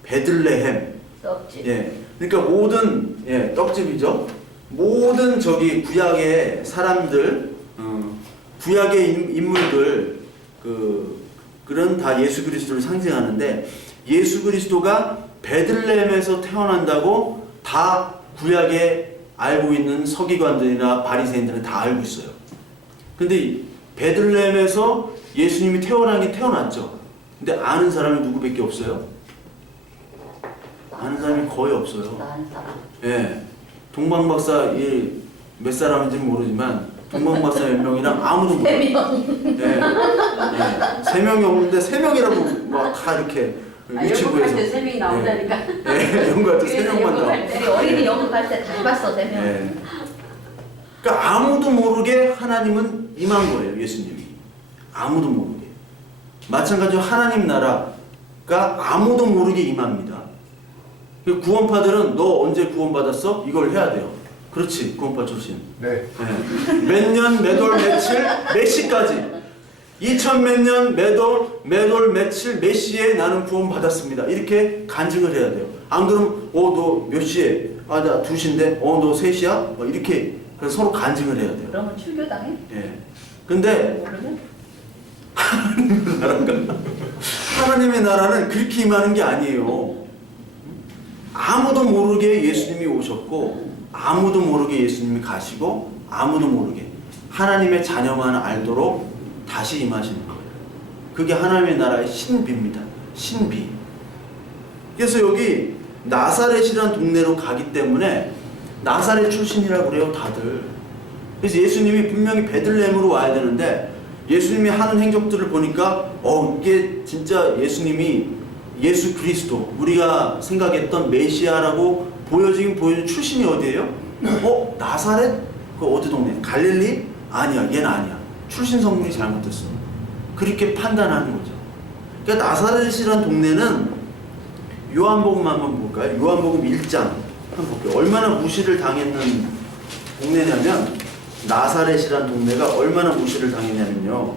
베들레헴. 떡집. 예. 그러니까 모든 떡집이죠. 모든 저기 구약의 사람들, 구약의 인물들 그런 다 예수 그리스도를 상징하는데 예수 그리스도가 베들레헴에서 태어난다고 다 구약에 알고 있는 서기관들이나 바리새인들은 다 알고 있어요. 근데 베들레헴에서 예수님이 태어나긴 태어났죠. 근데 아는 사람이 누구밖에 없어요? 아는 사람이 거의 없어요. 예. 동방박사 몇 사람인지는 모르지만 동방박사 몇 명이랑 아무도 몰라요. 3명. 예. 예. 3명이 없는데 3명이라고 막 다 이렇게 유치부에서 연극할 때 3명이 나온다니까. 예. 연극할 때 3명만 나와. 우리 어린이 연극할 때 다 봤어, 3명. 예. 그러니까 아무도 모르게 하나님은 임한 거예요. 예수님이. 아무도 모르게. 마찬가지로 하나님 나라가 아무도 모르게 임합니다. 구원파들은 너 언제 구원받았어? 이걸 해야 돼요. 그렇지, 구원파 출신. 네. 몇 년, 몇 월, 며칠, 몇 시까지. 2000 몇 년, 몇 월, 며칠, 몇 시에 나는 구원받았습니다. 이렇게 간증을 해야 돼요. 안 그러면 너 몇 시에? 나 2시인데? 너 3시야? 이렇게 그래서 서로 간증을 해야 돼요. 그러면 출교당해? 예. 근데 모르면? 하나님의 나라는 그렇게 임하는 게 아니에요. 아무도 모르게 예수님이 오셨고 아무도 모르게 예수님이 가시고 아무도 모르게 하나님의 자녀만 알도록 다시 임하시는 거예요. 그게 하나님의 나라의 신비입니다. 신비. 그래서 여기 나사렛이라는 동네로 가기 때문에 나사렛 출신이라고 그래요, 다들. 그래서 예수님이 분명히 베들레헴으로 와야 되는데 예수님이 하는 행적들을 보니까 이게 진짜 예수님이 예수 그리스도, 우리가 생각했던 메시아라고 보여지는 출신이 어디예요? 나사렛? 그 어디 동네? 갈릴리? 아니야, 얘는 아니야. 출신 성분이 잘못됐어. 그렇게 판단하는 거죠. 그러니까 나사렛이란 동네는 요한복음 한번 볼까요? 요한복음 1장 한번 볼게요. 얼마나 무시를 당했는 동네냐면 나사렛이란 동네가 얼마나 무시를 당했냐면요.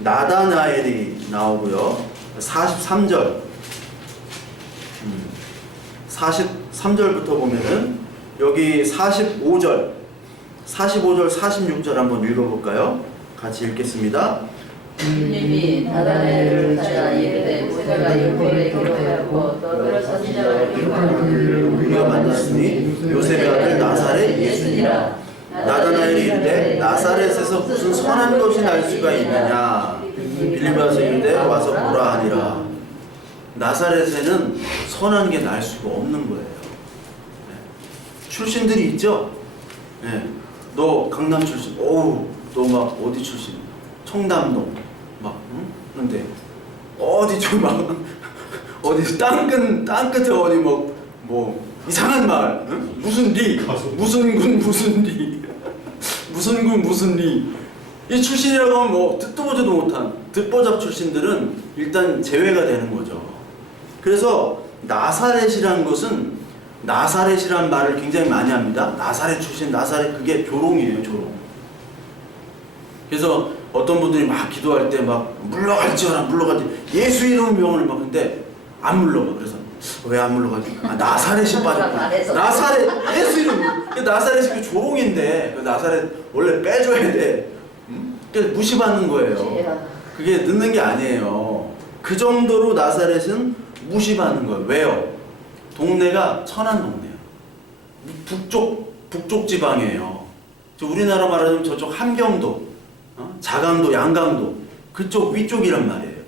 나다나엘이 나오고요. 43절 43절부터 보면은 여기 45절 46절 한번 읽어볼까요? 같이 읽겠습니다. 주님이 나다나엘을 찾아 이르되 모세가 율법에 기록하였고 너를 선지자가 기록하였고 우리가 만났으니 요셉의 아들 나사렛 예수니라. 나다나엘이 이르되 나사렛에서 무슨 선한 것이 날 수가 있느냐. 빌립보서 이르되 와서 보라 하니라. 나사렛에는 선한 게 날 수가 없는 거예요. 출신들이 있죠. 너 강남 출신, 너 막 어디 출신? 청담동 막 근데 어디 좀 막 어디 땅끝에 어디 뭐 이상한 마을, 무슨 리, 무슨 군 무슨 리, 무슨 군 무슨 리. 이 출신이라고 하면 뭐 듣도 보지도 못한 듣보잡 출신들은 일단 제외가 되는 거죠. 그래서 나사렛이라는 것은 나사렛이라는 말을 굉장히 많이 합니다. 나사렛 출신, 나사렛, 그게 조롱이에요, 조롱. 그래서 어떤 분들이 막 기도할 때 막 물러갈지어라 물러갈지 예수 이름 명을 막 근데 안 물러가. 그래서 왜 안 물러가지? 아, 나사렛이 빠졌다. 나사렛 예수 이름 나사렛이 그 조롱인데 그 나사렛 원래 빼줘야 돼. 그래서 무시받는 거예요. 그게 늦는 게 아니에요. 그 정도로 나사렛은 무시받는 거예요. 왜요? 동네가 천한 동네예요. 북쪽 지방이에요. 우리나라 말하자면 저쪽 함경도, 자강도, 양강도 그쪽 위쪽이란 말이에요.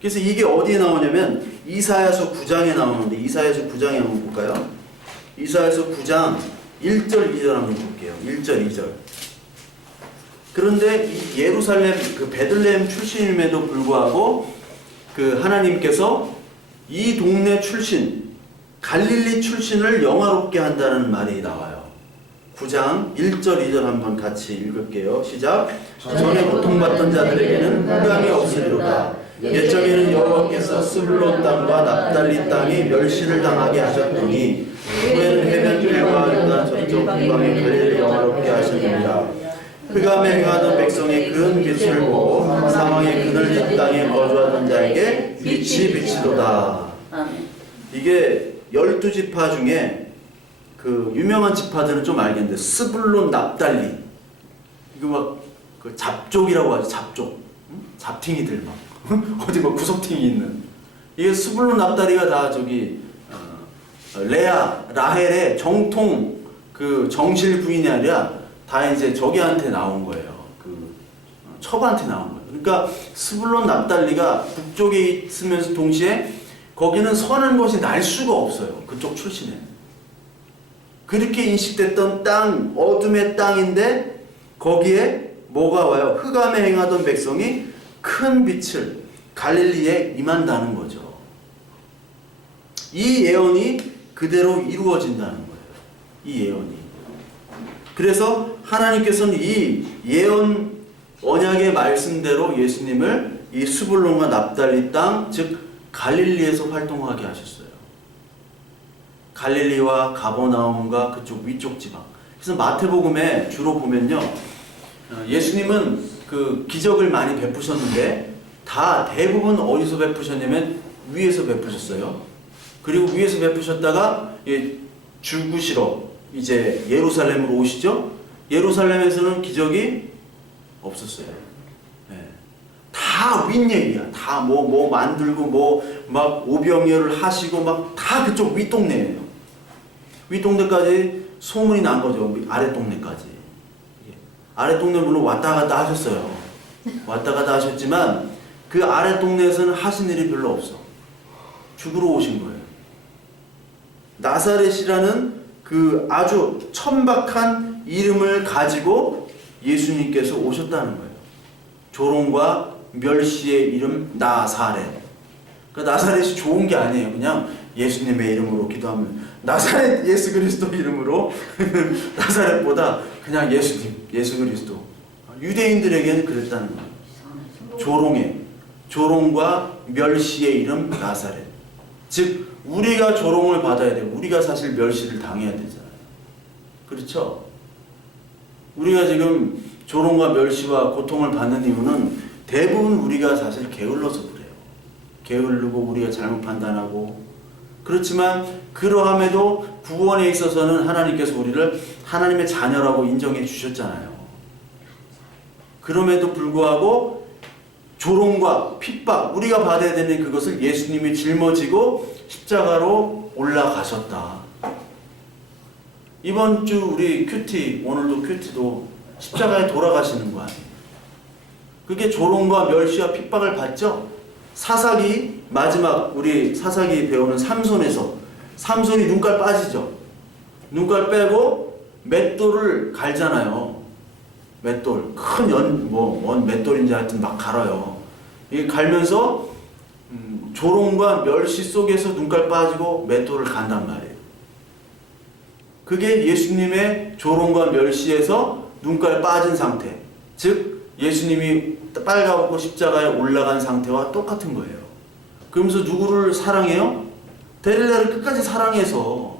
그래서 이게 어디에 나오냐면 이사야서 9장에 나오는데 이사야서 9장에 한번 볼까요? 이사야서 9장 1절 2절 한번 볼게요. 1절 2절. 그런데 이 예루살렘 그 베들레헴 출신임에도 불구하고 그 하나님께서 이 동네 출신 갈릴리 출신을 영화롭게 한다는 말이 나와요. 9장 1절 2절 한번 같이 읽을게요. 시작. 전에 고통받던 자들에게는 흑암이 없으리로다. 옛적에는 여호와께서 스불론 땅과 납달리 땅이 멸시를 당하게 하셨더니 후에는 해변길과 유다 저쪽 동방의 갈릴리를 영화롭게 하시느니라. 흑암에 행하던 백성의 큰 빛을 보고 사망의 그늘 땅에 거주하던 자에게 빛이 비치도다. 이게 12지파 중에 그 유명한 지파들은 좀 알겠는데 스불론 납달리 이거 막 그 잡족이라고 하죠. 잡족 잡팅이들 막 어디 뭐 구석팅이 있는 이게 스불론 납달리가 다 저기 레아 라헬의 정통 그 정실 부인이 아니라 다 이제 저기한테 나온 거예요. 그 첩한테 나온 거예요. 그러니까 스불론 납달리가 북쪽에 있으면서 동시에 거기는 선한 것이 날 수가 없어요. 그쪽 출신에. 그렇게 인식됐던 땅, 어둠의 땅인데 거기에 뭐가 와요? 흑암에 행하던 백성이 큰 빛을 갈릴리에 임한다는 거죠. 이 예언이 그대로 이루어진다는 거예요. 이 예언이. 그래서 하나님께서는 이 예언 언약의 말씀대로 예수님을 이 스불론과 납달리 땅, 즉 갈릴리에서 활동하게 하셨어요. 갈릴리와 가버나움과 그쪽 위쪽 지방. 그래서 마태복음에 주로 보면요, 예수님은 그 기적을 많이 베푸셨는데 다 대부분 어디서 베푸셨냐면 위에서 베푸셨어요. 그리고 위에서 베푸셨다가 죽으시러 이제 예루살렘으로 오시죠. 예루살렘에서는 기적이 없었어요. 네. 다 윗얘기야. 다 뭐 만들고 뭐 막 오병이어를 하시고 막 다 그쪽 윗동네예요. 윗동네까지 소문이 난 거죠. 아랫동네까지. 아랫동네 물론 왔다 갔다 하셨어요. 왔다 갔다 하셨지만 그 아랫동네에서는 하신 일이 별로 없어. 죽으러 오신 거예요. 나사렛이라는 그 아주 천박한 이름을 가지고 예수님께서 오셨다는 거예요. 조롱과 멸시의 이름 나사렛. 그러니까 나사렛이 좋은 게 아니에요. 그냥 예수님의 이름으로 기도하면 나사렛 예수 그리스도 이름으로 나사렛보다 그냥 예수님, 예수 그리스도. 유대인들에게는 그랬다는 거예요. 조롱과 멸시의 이름 나사렛. 즉 우리가 조롱을 받아야 돼요. 우리가 사실 멸시를 당해야 되잖아요. 그렇죠? 우리가 지금 조롱과 멸시와 고통을 받는 이유는 대부분 우리가 사실 게을러서 그래요. 게으르고 우리가 잘못 판단하고. 그렇지만 그러함에도 구원에 있어서는 하나님께서 우리를 하나님의 자녀라고 인정해 주셨잖아요. 그럼에도 불구하고 조롱과 핍박, 우리가 받아야 되는 그것을 예수님이 짊어지고 십자가로 올라가셨다. 이번 주 우리 큐티, 오늘도 큐티도 십자가에 돌아가시는 거 아니에요. 그게 조롱과 멸시와 핍박을 받죠. 사사기, 마지막 우리 사사기 배우는 삼손에서 삼손이 눈깔 빠지죠. 눈깔 빼고 맷돌을 갈잖아요. 맷돌, 큰 뭔 맷돌인지 하여튼 막 갈아요. 이게 갈면서 조롱과 멸시 속에서 눈깔 빠지고 맷돌을 간단 말이에요. 그게 예수님의 조롱과 멸시에서 눈깔 빠진 상태, 즉 예수님이 빨가벗고 십자가에 올라간 상태와 똑같은 거예요. 그러면서 누구를 사랑해요? 데릴라를 끝까지 사랑해서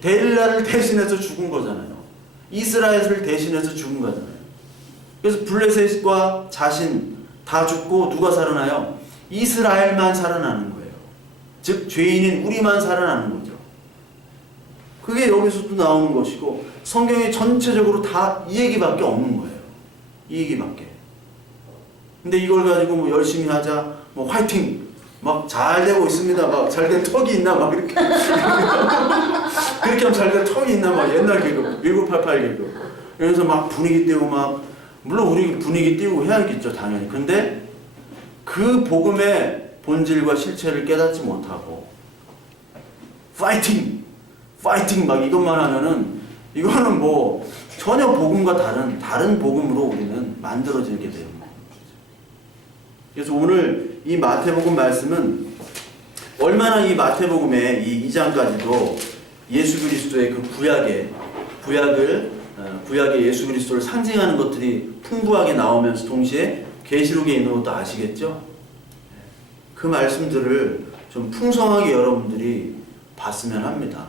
데릴라를 대신해서 죽은 거잖아요. 이스라엘을 대신해서 죽은 거잖아요. 그래서 블레셋과 자신 다 죽고 누가 살아나요? 이스라엘만 살아나는 거예요. 즉 죄인인 우리만 살아나는 거죠. 그게 여기서도 나오는 것이고 성경이 전체적으로 다 이 얘기밖에 없는 거예요. 이 얘기밖에. 근데 이걸 가지고 뭐 열심히 하자, 뭐 화이팅, 막 잘 되고 있습니다. 막 잘 된 턱이 있나 막 이렇게 그렇게 하면 잘 된 턱이 있나 막 옛날 개그 1988 개그. 그래서 막 분위기 띄우고 막 물론 우리 분위기 띄우고 해야겠죠 당연히. 근데 그 복음의 본질과 실체를 깨닫지 못하고 파이팅 막 이것만 하면은 이거는 뭐 전혀 복음과 다른 복음으로 우리는 만들어지게 돼요. 그래서 오늘 이 마태복음 말씀은 얼마나 이 마태복음의 이 2장까지도 예수 그리스도의 그 구약의 예수 그리스도를 상징하는 것들이 풍부하게 나오면서 동시에 계시록에 있는 것도 아시겠죠? 그 말씀들을 좀 풍성하게 여러분들이 봤으면 합니다.